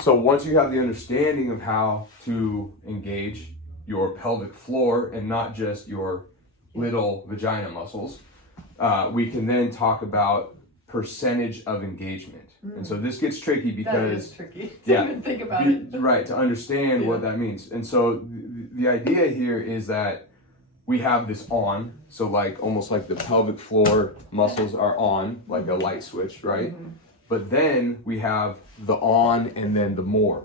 So once you have the understanding of how to engage your pelvic floor and not just your little vagina muscles, we can then talk about percentage of engagement. And so this gets tricky because that is tricky to even think about it. Right, to understand what that means. And so the idea here is that we have this on, so like almost like the pelvic floor muscles are on, like a light switch, right? But then we have the on and then the more.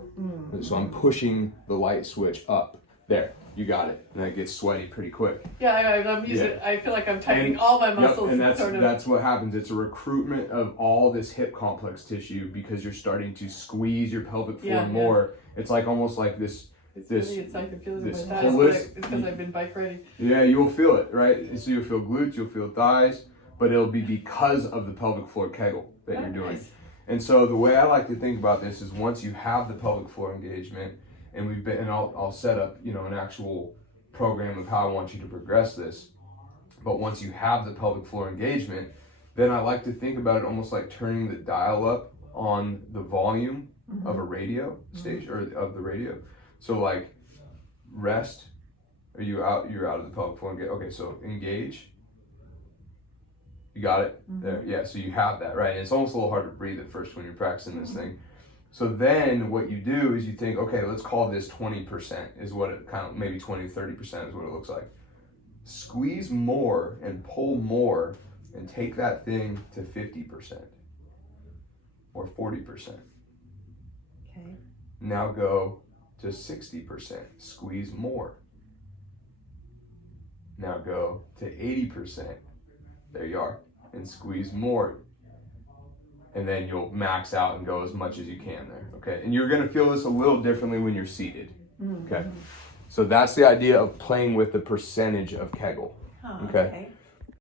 So I'm pushing the light switch up. There, you got it. And that gets sweaty pretty quick. Yeah, I'm using. I feel like I'm tightening all my muscles. And that's what happens. It's a recruitment of all this hip complex tissue because you're starting to squeeze your pelvic floor more. It's like almost like this. It's like I feel it in my thighs. It's because I've been bike riding. Yeah, you will feel it, right? And so you'll feel glutes, you'll feel thighs, but it'll be because of the pelvic floor Kegel that you're doing. Nice. And so the way I like to think about this is once you have the pelvic floor engagement, and I'll set up, an actual program of how I want you to progress this. But once you have the pelvic floor engagement, then I like to think about it almost like turning the dial up on the volume of a radio station or of the radio. So like rest, you're out of the pelvic floor. Okay, so engage. You got it? There, yeah, so you have that, right? And it's almost a little hard to breathe at first when you're practicing this thing. So then what you do is you think, okay, let's call this 20% is what it kind of, maybe 20 to 30% is what it looks like. Squeeze more and pull more and take that thing to 50% or 40%. Okay. Now go to 60%, squeeze more. Now go to 80%, there you are, and squeeze more. And then you'll max out and go as much as you can there, okay? And you're gonna feel this a little differently when you're seated, okay? So that's the idea of playing with the percentage of Kegel, okay?